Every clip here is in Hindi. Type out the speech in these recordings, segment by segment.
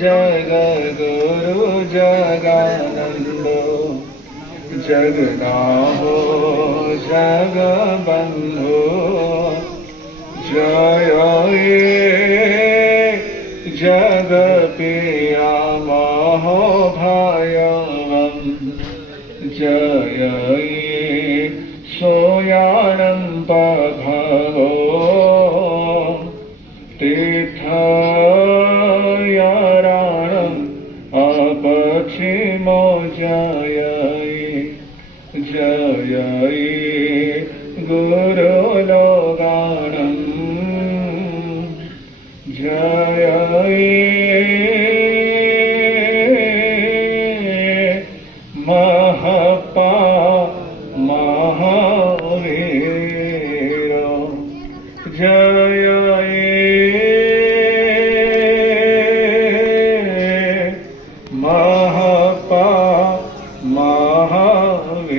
जगद्गुरु जगानंदो जगन्नाथो जगबंधो जय जगप्रिया महोभयवं जय सोयानं प्रभवो तीर्थयारणं अपक्षिमो जय जय गुरुलोगानं जय महपा महावीर जय महपा महावीर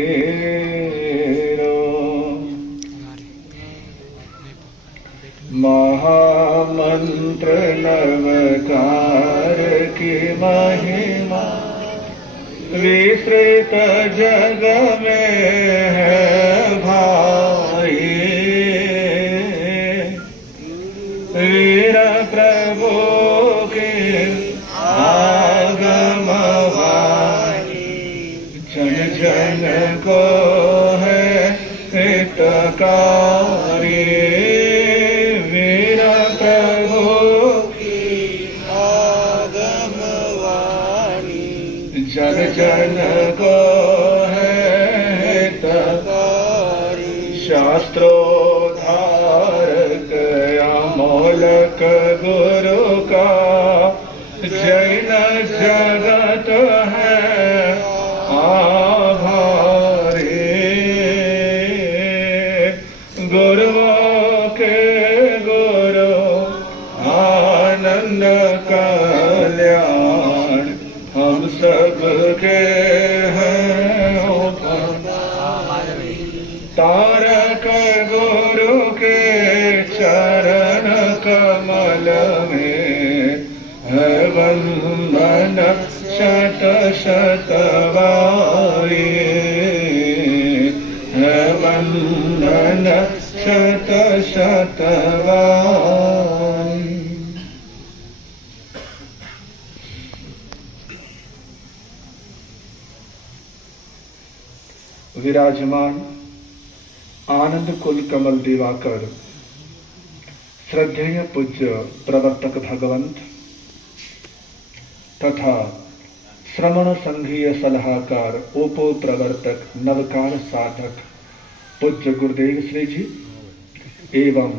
महामंत्र नवकार की महिमा विस्तृत जग में है भाई वीर प्रभु के आगम वाणी जन जन को है हितकारी वीर प्रभु की आगम वाणी जन जन को है हितकारी शास्त्रोद्धारक अमोलक गुरु का जैन जगत है आभारी गुरुओं के गुरु आनंद कल्याण हम सब के हैं तारक गुरु के चरण कमल में है वंदन शत शत बारी है वंदन शत शत बारी। विराजमान आनंद कुल कमल दिवाकर श्रद्धेय पूज्य प्रवर्तक भगवंत तथा श्रमण संघीय सलाहकार उपो प्रवर्तक नवकार साधक पूज्य गुरुदेव श्री जी एवं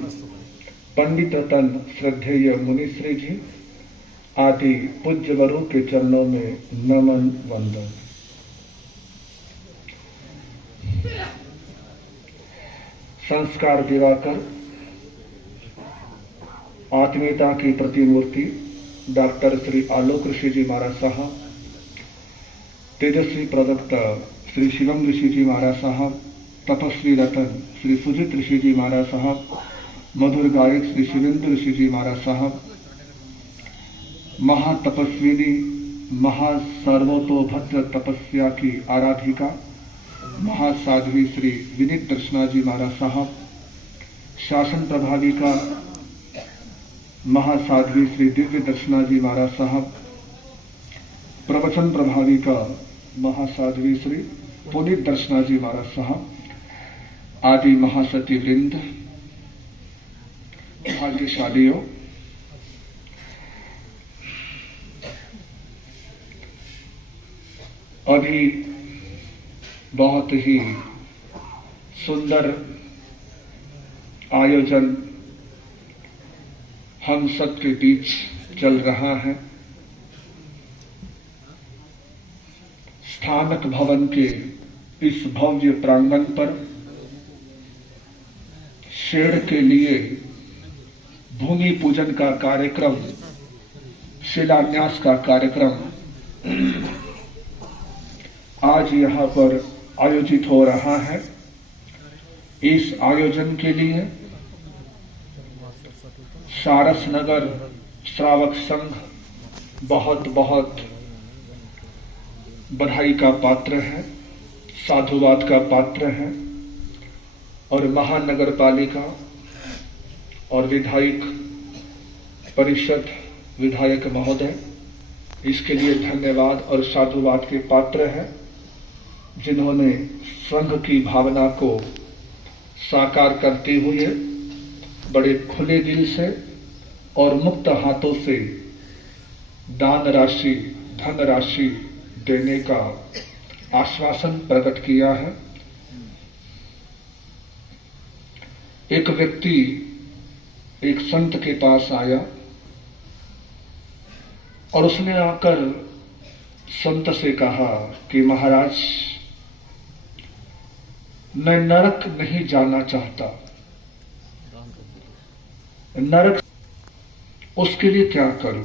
पंडित रतन श्रद्धेय मुनि श्री जी आदि पूज्य वरों के चरणों में नमन वंदन। संस्कार दिवाकर आत्मीयता की प्रतिमूर्ति डॉक्टर श्री आलोक ऋषि जी महाराज साहब, तेजस्वी प्रवक्ता श्री शिवम ऋषि जी महाराज साहब, तपस्वी रतन श्री सुजित ऋषि जी महाराज साहब, मधुर गायक श्री शिवेंद्र ऋषि जी महाराज साहब, महातपस्विनी महासर्वतोभद्र तपस्या की आराधिका महासाध्वी श्री विनीत दर्शना जी महाराज साहब, शासन प्रभाविका महासाध्वी श्री दिव्य दर्शना जी महाराज साहब, प्रवचन प्रभाविका महासाध्वी श्री पुनीत दर्शना जी महाराज साहब आदि महासती वृंद, भाग्यशालियों, अभी बहुत ही सुंदर आयोजन हम सबके बीच चल रहा है। स्थानक भवन के इस भव्य प्रांगण पर शेर के लिए भूमि पूजन का कार्यक्रम, शिलान्यास का कार्यक्रम आज यहाँ पर आयोजित हो रहा है। इस आयोजन के लिए सारस नगर श्रावक संघ बहुत बहुत बधाई का पात्र है, साधुवाद का पात्र है। और महानगर पालिका और विधायक परिषद विधायक महोदय इसके लिए धन्यवाद और साधुवाद के पात्र हैं, जिन्होंने संघ की भावना को साकार करते हुए बड़े खुले दिल से और मुक्त हाथों से दान राशि धनराशि देने का आश्वासन प्रकट किया है। एक व्यक्ति एक संत के पास आया और उसने आकर संत से कहा कि महाराज, मैं नरक नहीं जाना चाहता, नरक उसके लिए क्या करूं?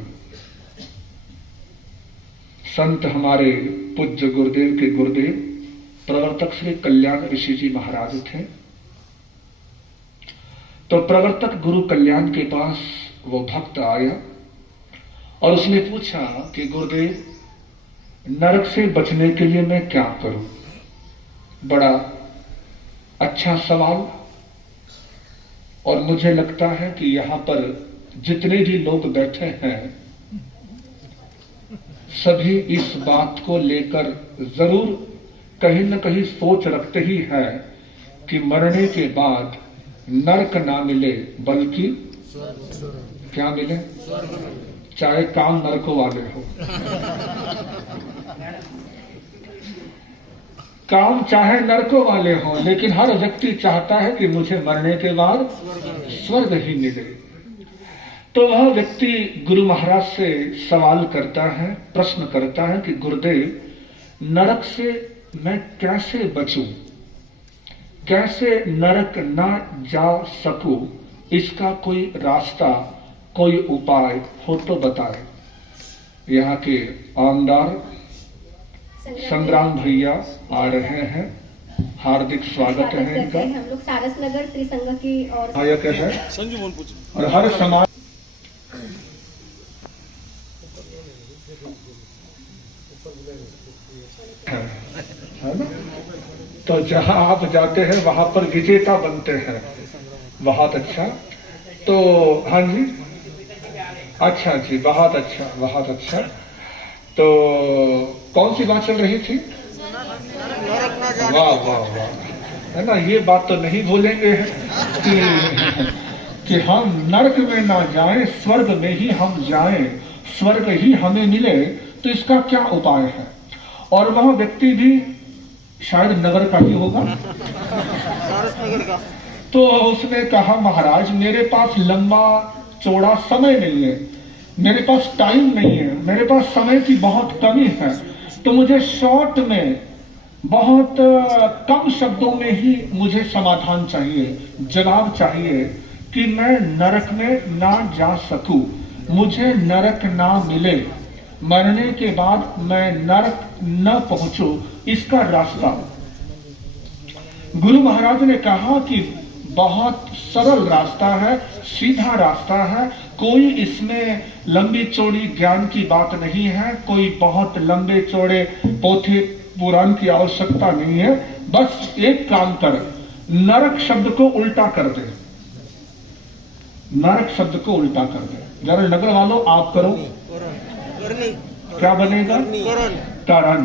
संत हमारे पूज्य गुरुदेव के गुरुदेव प्रवर्तक श्री कल्याण ऋषि जी महाराज थे। तो प्रवर्तक गुरु कल्याण के पास वो भक्त आया और उसने पूछा कि गुरुदेव, नरक से बचने के लिए मैं क्या करूं? बड़ा अच्छा सवाल। और मुझे लगता है कि यहां पर जितने भी लोग बैठे हैं सभी इस बात को लेकर जरूर कहीं न कहीं सोच रखते ही है कि मरने के बाद नरक ना मिले बल्कि क्या मिले, चाहे काम नरकों वाले हो, काम चाहे नरकों वाले हो, लेकिन हर व्यक्ति चाहता है कि मुझे मरने के बाद स्वर्ग ही मिले। तो वह व्यक्ति गुरु महाराज से सवाल करता है, प्रश्न करता है कि गुरुदेव, नरक से मैं कैसे बचूं, कैसे नरक ना जा सकूं, इसका कोई रास्ता कोई उपाय हो तो बताए। यहाँ के आमदार संग्राम भैया आ रहे हैं, हार्दिक स्वागत है इनका। हम लोग सारस नगर श्री संघ की और सहायक है और हर समाज है ना। तो जहां आप जाते हैं वहां पर विजेता बनते हैं। बहुत अच्छा। तो हाँ जी, अच्छा जी, बहुत अच्छा बहुत अच्छा। तो कौन सी बात चल रही थी? वाह वाह वाह, है ना। ये बात तो नहीं भूलेंगे कि हम नरक में ना जाएं, स्वर्ग में ही हम जाएं, स्वर्ग ही हमें मिले। तो इसका क्या उपाय है? और वह व्यक्ति भी शायद नगर का ही होगा, नगर का। तो उसने कहा महाराज, मेरे पास लंबा चौड़ा समय नहीं है, मेरे पास टाइम नहीं है, मेरे पास समय की बहुत कमी है। तो मुझे शॉर्ट में बहुत कम शब्दों में ही मुझे समाधान चाहिए, जवाब चाहिए कि मैं नरक में ना जा सकूं, मुझे नरक ना मिले, मरने के बाद मैं नरक न पहुंचूं, इसका रास्ता। गुरु महाराज ने कहा कि बहुत सरल रास्ता है, सीधा रास्ता है, कोई इसमें लंबी चौड़ी ज्ञान की बात नहीं है, कोई बहुत लंबे चौड़े पोथे पुराण की आवश्यकता नहीं है। बस एक काम कर, नरक शब्द को उल्टा कर दे, नरक शब्द को उल्टा कर दे। जरा नगर वालों आप करो, क्या बनेगा? करण।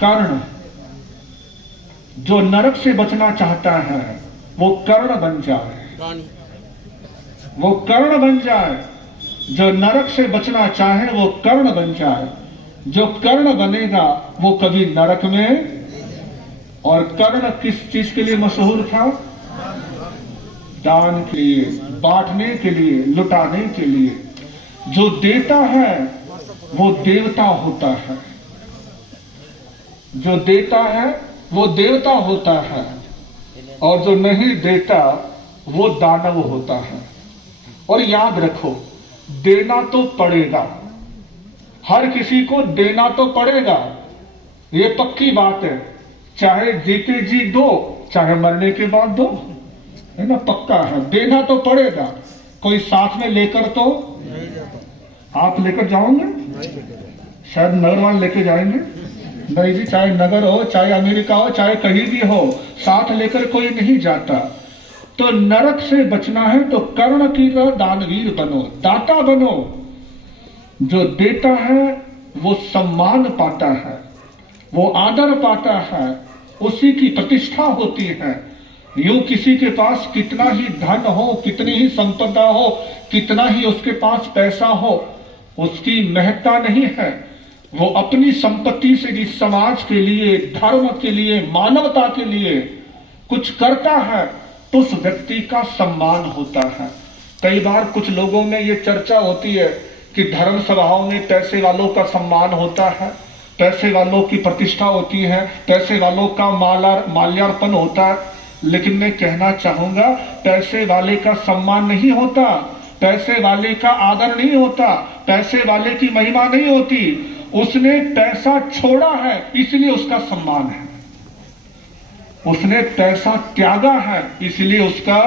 कर्ण। जो नरक से बचना चाहता है वो कर्ण बन जाए, वो कर्ण बन जाए। जो नरक से बचना चाहे वो कर्ण बन जाए। जो कर्ण बनेगा वो कभी नरक में। और कर्ण किस चीज के लिए मशहूर था? दान के लिए, बांटने के लिए, लुटाने के लिए। जो देता है वो देवता होता है, जो देता है वो देवता होता है, और जो नहीं देता वो दानव होता है। और याद रखो, देना तो पड़ेगा, हर किसी को देना तो पड़ेगा, ये पक्की बात है। चाहे जीते जी दो, चाहे मरने के बाद दो, है ना, पक्का है, देना तो पड़ेगा। कोई साथ में लेकर तो आप लेकर जाओगे? शायद नगर वाले लेके जाएंगे। नहीं जी, चाहे नगर हो, चाहे अमेरिका हो, चाहे कहीं भी हो, साथ लेकर कोई नहीं जाता। तो नरक से बचना है तो कर्ण की तरह दानवीर बनो, दाता बनो। जो देता है वो सम्मान पाता है, वो आदर पाता है, उसी की प्रतिष्ठा होती है। यूं किसी के पास कितना ही धन हो, कितनी ही संपदा हो, कितना ही उसके पास पैसा हो, उसकी महत्ता नहीं है। वो अपनी संपत्ति से जिस समाज के लिए, धर्म के लिए, मानवता के लिए कुछ करता है तो उस व्यक्ति का सम्मान होता है। कई बार कुछ लोगों में ये चर्चा होती है कि धर्म सभाओं में पैसे वालों का सम्मान होता है, पैसे वालों की प्रतिष्ठा होती है, पैसे वालों का माल्यार्पण होता है। लेकिन मैं कहना चाहूंगा, पैसे वाले का सम्मान नहीं होता, पैसे वाले का आदर नहीं होता, पैसे वाले की महिमा नहीं होती। उसने पैसा छोड़ा है इसलिए उसका सम्मान है, उसने पैसा त्यागा है इसलिए उसका,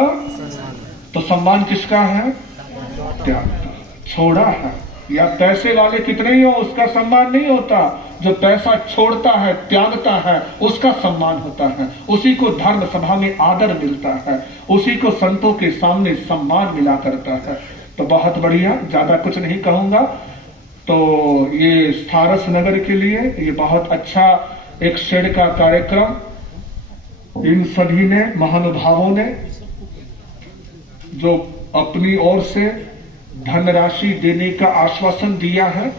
तो सम्मान किसका है? त्याग, छोड़ा है। या पैसे वाले कितने ही हो उसका सम्मान नहीं होता, जो पैसा छोड़ता है, त्यागता है, उसका सम्मान होता है। उसी को धर्म सभा में आदर मिलता है, उसी को संतों के सामने सम्मान मिला करता है। तो बहुत बढ़िया, ज्यादा कुछ नहीं कहूंगा। तो ये स्थारस नगर के लिए ये बहुत अच्छा एक शेड का कार्यक्रम इन सभी ने, महानुभावों ने, जो अपनी ओर से धनराशि देने का आश्वासन दिया है,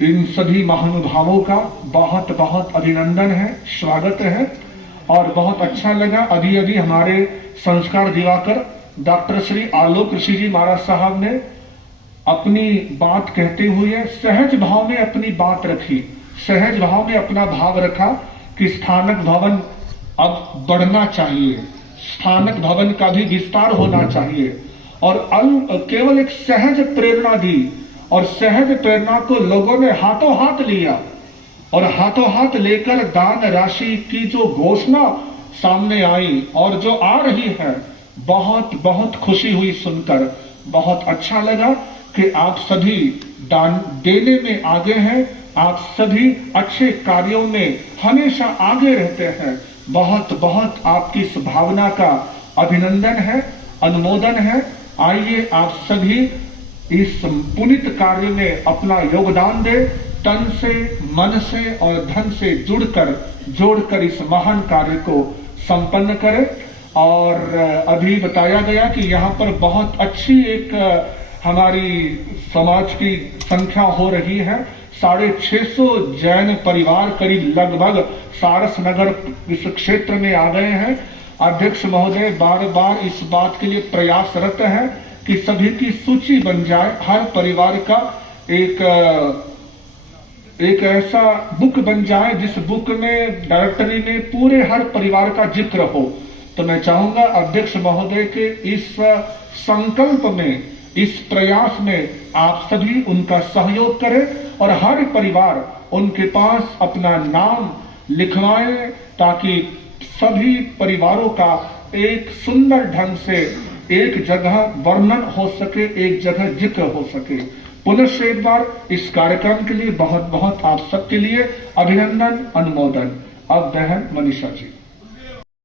इन सभी महानुभावों का बहुत बहुत अभिनंदन है, स्वागत है। और बहुत अच्छा लगा, अभी अभी हमारे संस्कार दिवाकर डॉक्टर श्री आलोक ऋषि जी महाराज साहब ने अपनी बात कहते हुए सहज भाव में अपनी बात रखी, सहज भाव में अपना भाव रखा कि स्थानक भवन अब बढ़ना चाहिए, स्थानक भवन का भी विस्तार होना चाहिए। और केवल एक सहज प्रेरणा दी, और सहज प्रेरणा को लोगों ने हाथों हाथ लिया, और हाथों हाथ लेकर दान राशि की जो घोषणा सामने आई और जो आ रही है, बहुत बहुत खुशी हुई सुनकर। बहुत अच्छा लगा कि आप सभी दान देने में आगे हैं, आप सभी अच्छे कार्यों में हमेशा आगे रहते हैं। बहुत बहुत आपकी इस भावना का अभिनंदन है, अनुमोदन है। आइए आप सभी इस पुनीत कार्य में अपना योगदान दे, तन से, मन से और धन से जोड़कर इस महान कार्य को संपन्न करें। और अभी बताया गया कि यहाँ पर बहुत अच्छी एक हमारी समाज की संख्या हो रही है, 650 जैन परिवार करीब लगभग सारस नगर इस क्षेत्र में आ गए हैं। अध्यक्ष महोदय बार बार इस बात के लिए प्रयासरत है कि सभी की सूची बन जाए, हर परिवार का एक ऐसा बुक बन जाए जिस बुक में डायरेक्टरी में पूरे हर परिवार का जिक्र हो। तो मैं चाहूंगा अध्यक्ष महोदय के इस संकल्प में, इस प्रयास में आप सभी उनका सहयोग करें और हर परिवार उनके पास अपना नाम लिखवाएं, ताकि सभी परिवारों का एक सुंदर ढंग से एक जगह वर्णन हो सके, एक जगह जिक्र हो सके। पुनः एक बार इस कार्यक्रम के लिए बहुत बहुत आप सबके लिए अभिनंदन, अनुमोदन। अब बहन मनीषा जी।